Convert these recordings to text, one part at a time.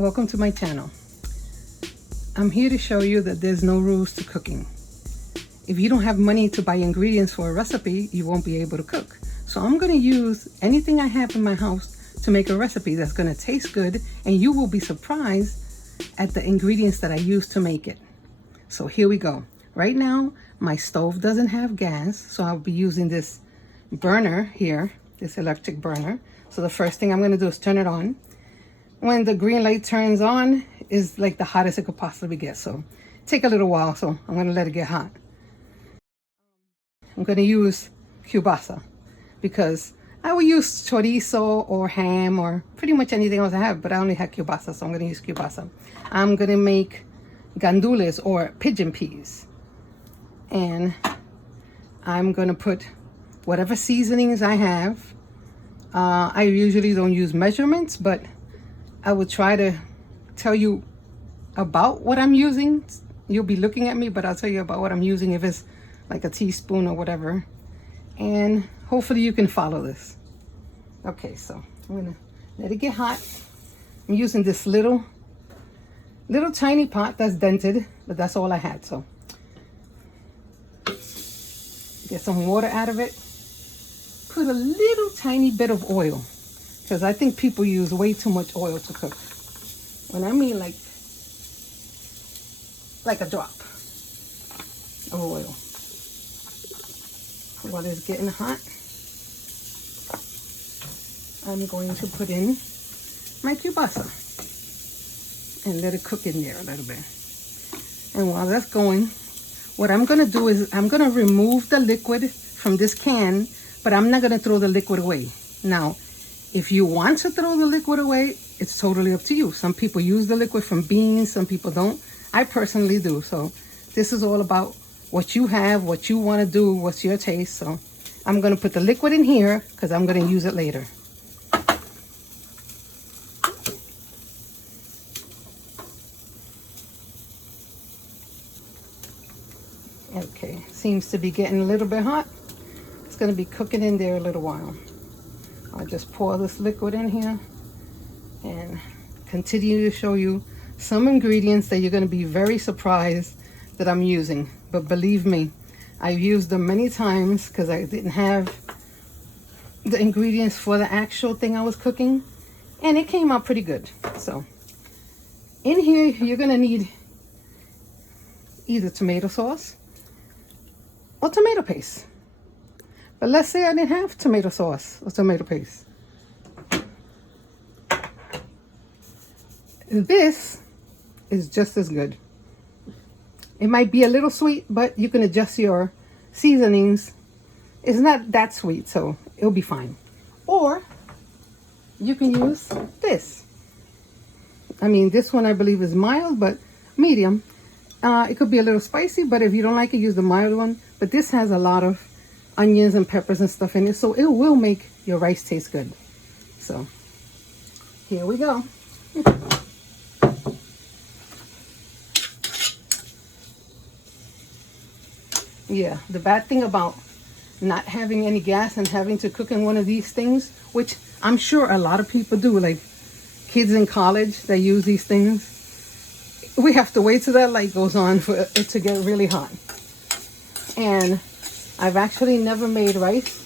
welcome to my channel. I'm here to show you that there's no rules to cooking. If you don't have money to buy ingredients for a recipe, you won't be able to cook. So I'm going to use anything I have in my house to make a recipe that's going to taste good, and you will be surprised at the ingredients that I use to make it. So here we go. Right now, my stove doesn't have gas, so I'll be using this burner here, this electric burner. So the first thing I'm going to do is turn it on. When the green light turns on, is like the hottest it could possibly get. So take a little while, so I'm going to let it get hot. I'm going to use kielbasa because I will use chorizo or ham or pretty much anything else I have, but I only had kielbasa, so I'm going to use kielbasa. I'm going to make gandules or pigeon peas. And I'm going to put whatever seasonings I have. I usually don't use measurements, but I will try to tell you about what I'm using. You'll be looking at me, but I'll tell you about what I'm using if it's like a teaspoon or whatever. And hopefully you can follow this. Okay, so I'm gonna let it get hot. I'm using this little tiny pot that's dented, but that's all I had. So get some water out of it. Put a little tiny bit of oil, because I think people use way too much oil to cook. When I mean like a drop of oil. While it's getting hot, I'm going to put in my kielbasa and let it cook in there a little bit. And while that's going, what I'm going to do is I'm going to remove the liquid from this can, but I'm not going to throw the liquid away. Now, if you want to throw the liquid away, it's totally up to you. Some people use the liquid from beans, some people don't. I personally do. So this is all about what you have, what you want to do, what's your taste. So I'm going to put the liquid in here because I'm going to use it later. Okay, seems to be getting a little bit hot. It's going to be cooking in there a little while. I'll just pour this liquid in here and continue to show you some ingredients that you're going to be very surprised that I'm using. But believe me, I've used them many times because I didn't have the ingredients for the actual thing I was cooking, and it came out pretty good. So in here, you're going to need either tomato sauce or tomato paste. But let's say I didn't have tomato sauce or tomato paste. This is just as good. It might be a little sweet, but you can adjust your seasonings. It's not that sweet, so it'll be fine. Or you can use this. I mean, this one I believe is mild, but medium. It could be a little spicy, but if you don't like it, use the mild one. But this has a lot of onions and peppers and stuff in it, so it will make your rice taste good. So here we go. Yeah, the bad thing about not having any gas and having to cook in one of these things, which I'm sure a lot of people do, like kids in college that use these things, we have to wait till that light goes on for it to get really hot. And I've actually never made rice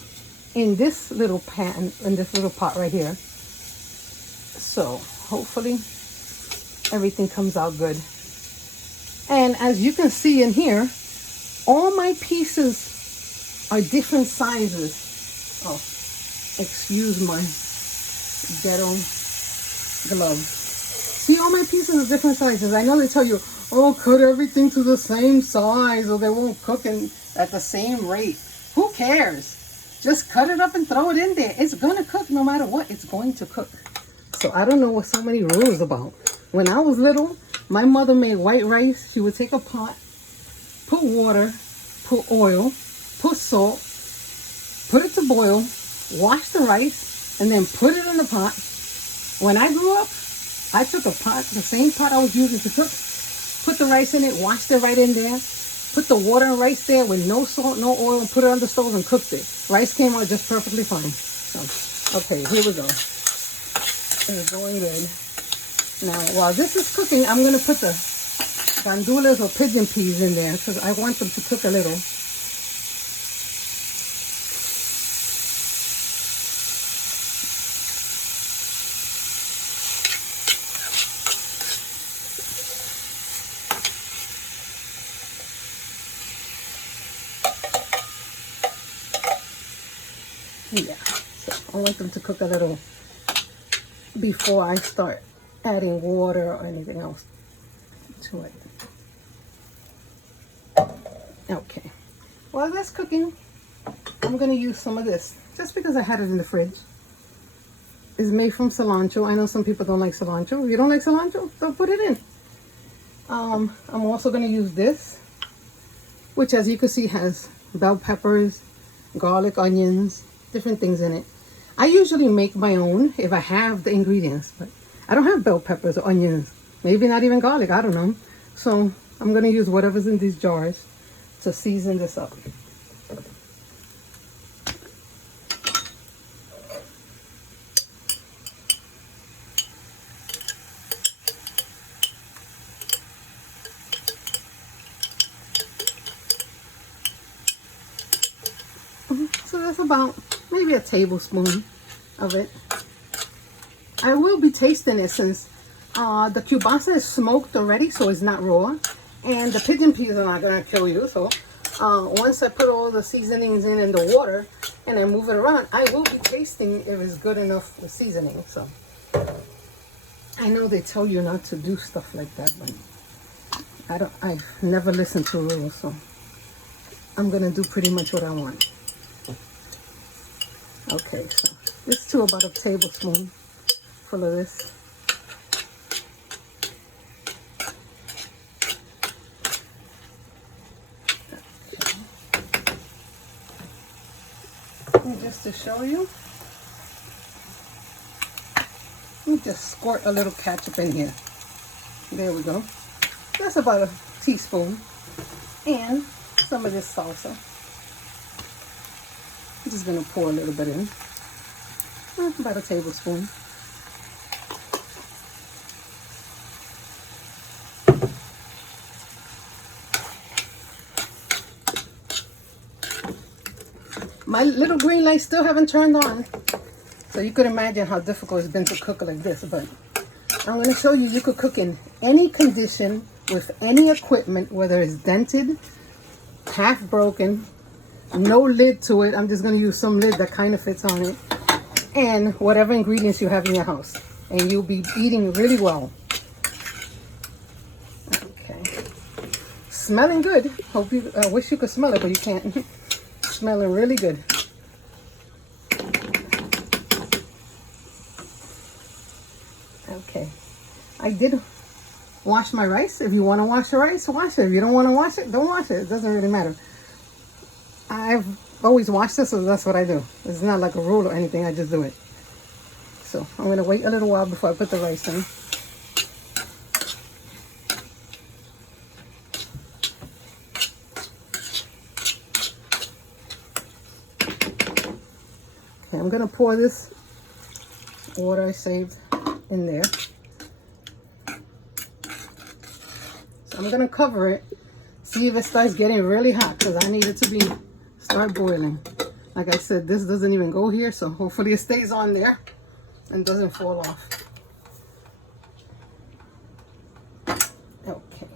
in this little pan, in this little pot right here. So hopefully everything comes out good. And as you can see in here, all my pieces are different sizes. Oh, excuse my ghetto gloves. See, all my pieces are different sizes. I know they tell you, oh, cut everything to the same size or they won't cook at the same rate. Who cares? Just cut it up and throw it in there. It's going to cook no matter what. It's going to cook. So I don't know what so many rules about. When I was little, my mother made white rice. She would take a pot, put water, put oil, put salt, put it to boil, wash the rice, and then put it in the pot. When I grew up, I took a pot, the same pot I was using to cook, put the rice in it, washed it right in there, put the water and rice there with no salt, no oil, and put it on the stove and cooked it. Rice came out just perfectly fine. So, okay, here we go. It's going good. Now, while this is cooking, I'm going to put the gandules or pigeon peas in there because I want them to cook a little. Yeah, so I want them to cook a little before I start adding water or anything else to it. Okay, while that's cooking, I'm going to use some of this just because I had it in the fridge. It's made from cilantro. I know some people don't like cilantro. If you don't like cilantro, don't put it in. I'm also going to use this, which as you can see has bell peppers, garlic, onions, different things in it. I usually make my own if I have the ingredients, but I don't have bell peppers or onions. Maybe not even garlic, I don't know. So I'm going to use whatever's in these jars to season this up. So that's about maybe a tablespoon of it. I will be tasting it since the kielbasa is smoked already, so it's not raw. And the pigeon peas are not going to kill you. So once I put all the seasonings in the water and I move it around, I will be tasting if it's good enough with seasoning. So I know they tell you not to do stuff like that, but I've never listened to rules, so I'm going to do pretty much what I want. Okay, so this too about a tablespoon full of this. Okay. And just to show you, let me just squirt a little ketchup in here. There we go. That's about a teaspoon. And some of this salsa. I'm just going to pour a little bit in. About a tablespoon. My little green lights still haven't turned on. So you could imagine how difficult it's been to cook like this. But I'm going to show you could cook in any condition with any equipment, whether it's dented, half broken, no lid to it. I'm just going to use some lid that kind of fits on it, and whatever ingredients you have in your house, and you'll be eating really well. Okay, smelling good. Hope you wish you could smell it, but you can't. Smelling really good. Okay, I did wash my rice. If you want to wash the rice, wash it. If you don't want to wash it, don't wash it. It doesn't really matter. I've always washed this, so that's what I do. It's not like a rule or anything. I just do it. So I'm going to wait a little while before I put the rice in. Okay, I'm going to pour this water I saved in there. So I'm going to cover it. See if it starts getting really hot, because I need it to start boiling. Like I said, this doesn't even go here, so hopefully it stays on there and doesn't fall off. Okay.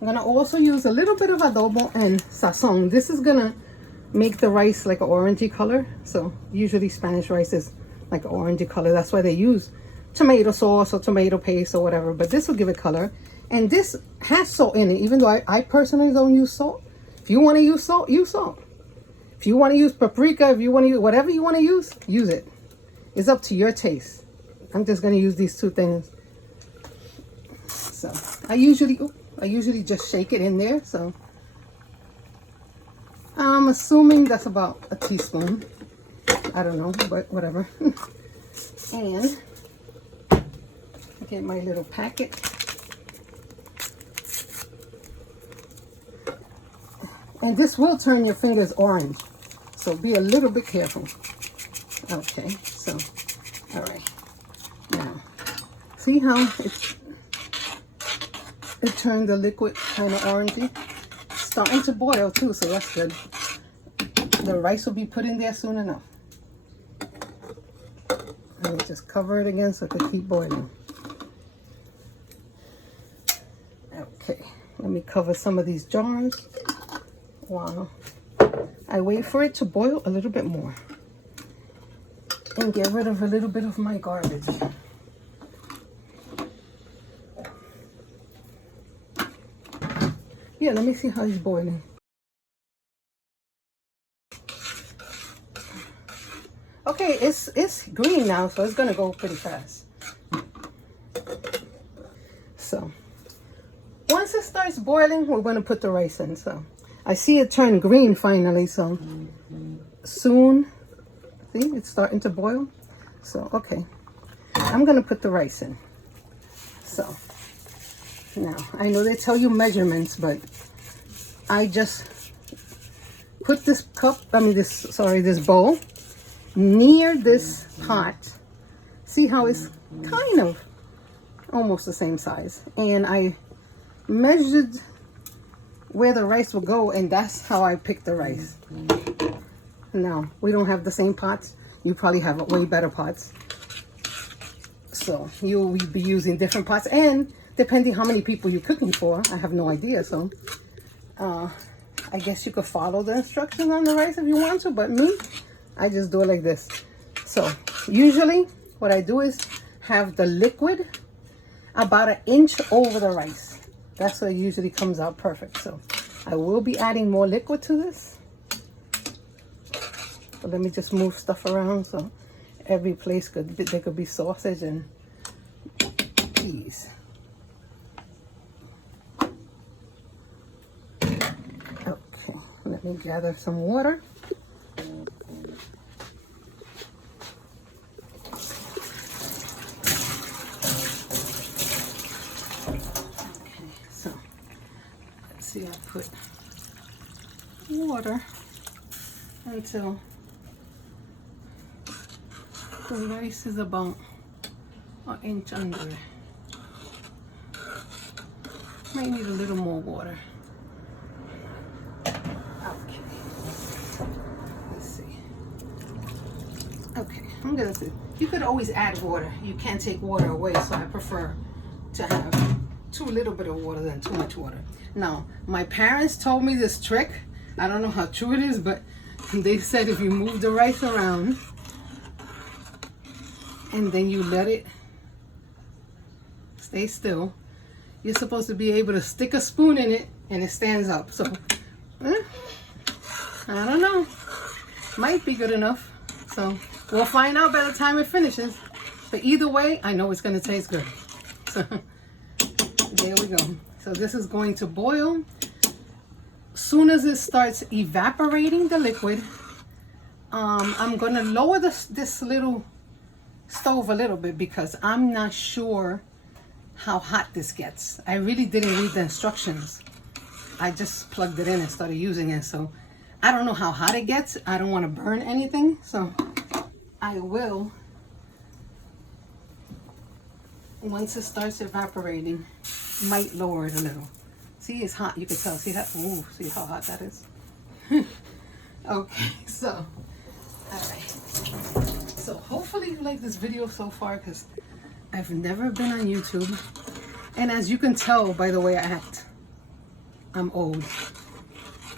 I'm gonna also use a little bit of adobo and sazon. This is gonna make the rice like an orangey color. So usually Spanish rice is like an orangey color. That's why they use tomato sauce or tomato paste or whatever, but this will give it color. And this has salt in it, even though I personally don't use salt. If you want to use salt, use salt. If you want to use paprika, if you want to use whatever you want to use it. It's up to your taste. I'm just going to use these two things. So I usually just shake it in there. So I'm assuming that's about a teaspoon. I don't know, but whatever. And get my little packet. And this will turn your fingers orange, so be a little bit careful. Okay, so, all right. Now, See how it turned the liquid kind of orangey? It's starting to boil too, so that's good. The rice will be put in there soon enough. Let me just cover it again so it can keep boiling. Okay, let me cover some of these jars while I wait for it to boil a little bit more and get rid of a little bit of my garbage. Yeah, let me see how it's boiling. Okay, it's green now, so it's gonna go pretty fast. So once it starts boiling, we're gonna put the rice in. So I see it turn green finally, so soon, see, it's starting to boil. So, okay, I'm gonna put the rice in. So now, I know they tell you measurements, but I just put this this bowl near this pot. See how it's kind of almost the same size. And I measured where the rice will go, and that's how I picked the rice. Now, we don't have the same pots. You probably have way better pots. So you'll be using different pots, and depending how many people you're cooking for, I have no idea. So I guess you could follow the instructions on the rice if you want to, but me, I just do it like this. So usually what I do is have the liquid about 1 inch over the rice. That's what usually comes out perfect. So I will be adding more liquid to this. So let me just move stuff around so every place there could be sausage and peas. Okay, let me gather some water. I put water until the rice is about 1 inch under it. Might need a little more water. Okay, let's see. Okay, I'm gonna see. You could always add water. You can't take water away, so I prefer to have too little bit of water than too much water. Now, my parents told me this trick. I don't know how true it is, but they said if you move the rice around and then you let it stay still, you're supposed to be able to stick a spoon in it and it stands up. So, I don't know. Might be good enough. So, we'll find out by the time it finishes. But either way, I know it's going to taste good. So, there we go. So this is going to boil. Soon as it starts evaporating the liquid, I'm going to lower this little stove a little bit because I'm not sure how hot this gets. I really didn't read the instructions. I just plugged it in and started using it. So I don't know how hot it gets. I don't want to burn anything. So I will, once it starts evaporating, might lower it a little. See, it's hot. You can tell. See that? Ooh, see how hot that is? Okay, so, all right. So hopefully you like this video so far because I've never been on YouTube. And as you can tell by the way I act, I'm old.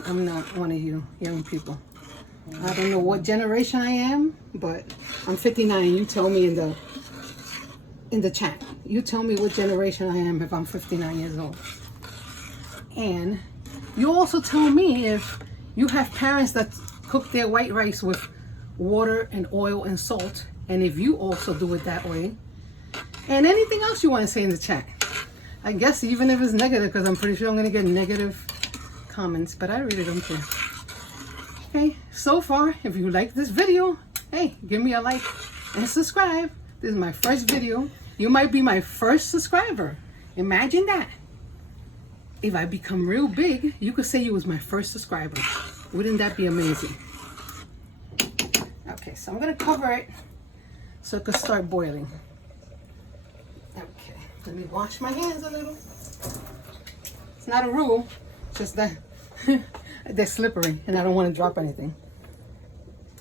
I'm not one of you young people. I don't know what generation I am, but I'm 59. You tell me in the chat. You tell me what generation I am if I'm 59 years old. And you also tell me if you have parents that cook their white rice with water and oil and salt, and if you also do it that way. And anything else you want to say in the chat. I guess even if it's negative, because I'm pretty sure I'm going to get negative comments, but I really don't care. Okay, so far, if you like this video, hey, give me a like and subscribe. This is my first video. You might be my first subscriber. Imagine that. If I become real big, you could say you was my first subscriber. Wouldn't that be amazing? Okay, so I'm gonna cover it so it could start boiling. Okay, let me wash my hands a little. It's not a rule, just that they're slippery and I don't want to drop anything.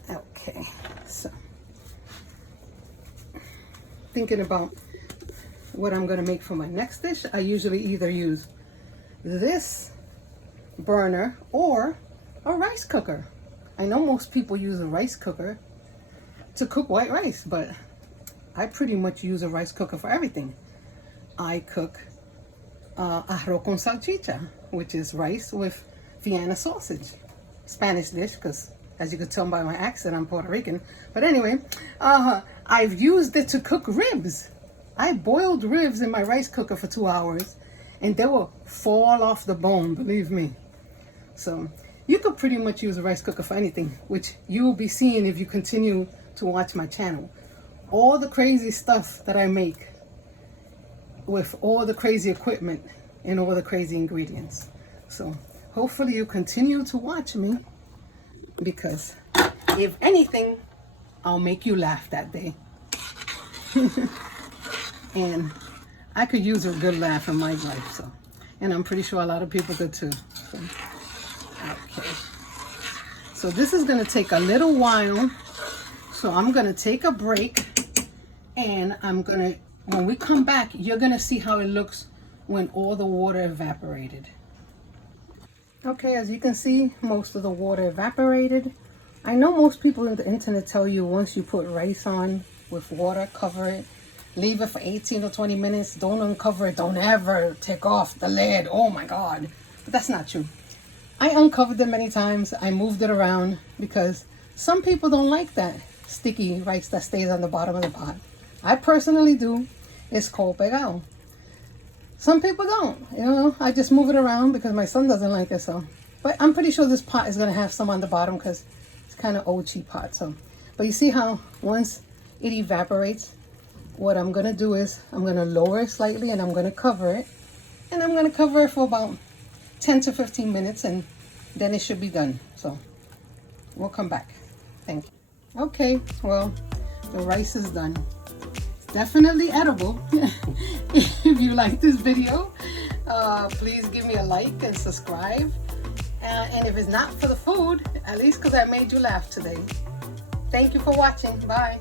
Okay, so thinking about what I'm going to make for my next dish, I usually either use this burner or a rice cooker. I know most people use a rice cooker to cook white rice, but I pretty much use a rice cooker for everything. I cook arroz con salchicha, which is rice with Vienna sausage. Spanish dish, because as you can tell by my accent, I'm Puerto Rican. But anyway, I've used it to cook ribs. I boiled ribs in my rice cooker for 2 hours and they will fall off the bone, believe me. So you could pretty much use a rice cooker for anything, which you will be seeing if you continue to watch my channel. All the crazy stuff that I make with all the crazy equipment and all the crazy ingredients. So hopefully you continue to watch me, because if anything, I'll make you laugh that day. And I could use a good laugh in my life, so, and I'm pretty sure a lot of people could too. So, okay. So this is gonna take a little while. So I'm gonna take a break, and when we come back, you're gonna see how it looks when all the water evaporated. Okay, as you can see, most of the water evaporated. I know most people on the internet tell you once you put rice on with water, cover it, leave it for 18 or 20 minutes, don't uncover it, don't ever take off the lid, oh my God. But that's not true. I uncovered it many times, I moved it around, because some people don't like that sticky rice that stays on the bottom of the pot. I personally do. It's called pegado. Some people don't, you know, I just move it around because my son doesn't like it, so. But I'm pretty sure this pot is gonna have some on the bottom because it's kind of old cheap pot, so. But you see how once it evaporates, what I'm gonna do is I'm gonna lower it slightly and I'm gonna cover it. And I'm gonna cover it for about 10 to 15 minutes and then it should be done. So we'll come back. Thank you. Okay, well, the rice is done. It's definitely edible. If you like this video, please give me a like and subscribe. And if it's not for the food, at least because I made you laugh today. Thank you for watching. Bye.